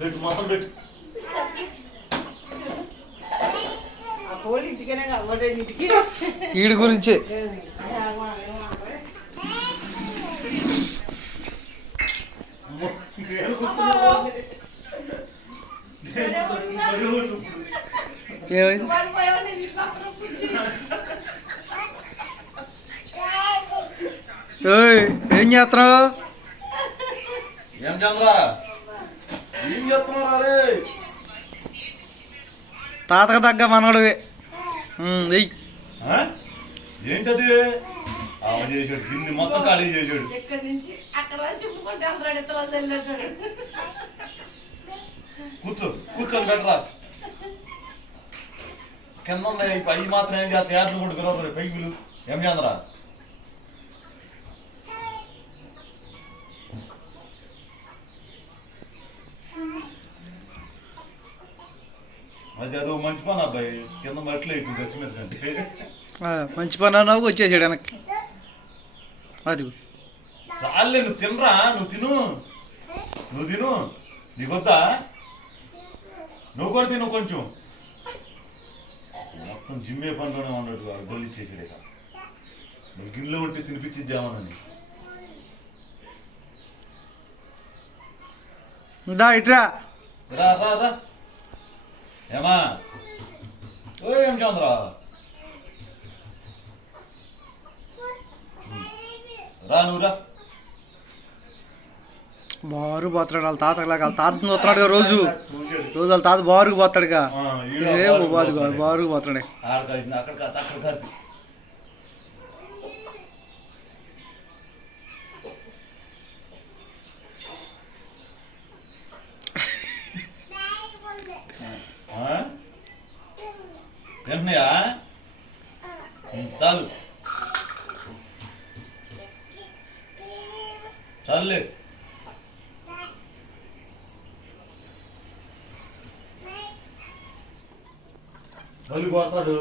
పెట్టు మొత్తం పెట్టు. ఈడి గురించి ఏమైంది? ఏం చేస్తున్నావు? ఏం చంద్రా ఏం చేస్తున్నారా? తాతకు తగ్గ మనోడివి. ఏంటది? చేసాడు గిన్నె మొత్తం ఖాళీ చేసాడు. కూర్చొని పెట్టరా. కింద ఉన్నాయి పై మాత్రం ఏం చేస్తా ఏట్లు కూడా పిలవరు. పైకి పిలు. ఏం చంద్రా అది అదో మంచి పని అబ్బాయి. కింద మట్లు అయిపోయింది తెచ్చి మీద కంటే. మంచి పని అన్నావు వచ్చేసాడు వెనక్కి. అది చాలే నువ్వు తినరా. నువ్వు తిను నీకొద్దా? నువ్వు కూడా తిను కొంచెం. మొత్తం జిమ్మే పనిలోనే ఉన్నట్టు గొల్లు ఇచ్చేసాడు. ఇక నువ్వు గిన్నెలో ఉంటే తినిపించిద్దామని. దా ఇట్రా. రా రా రా. ఏమా ఓ ఏం చంద్రా రా నువ్వు రా. బారు పోతాడు వాళ్ళ తాతలాగా. వాళ్ళ తాత పోతున్నాడుగా రోజు వాళ్ళ తాత బారుకు పోతాడుగా. బారుకు పోతాడే. అక్కడ కాదు. తింటున్నాయా? చాలులే. మళ్ళీ పోతాడు.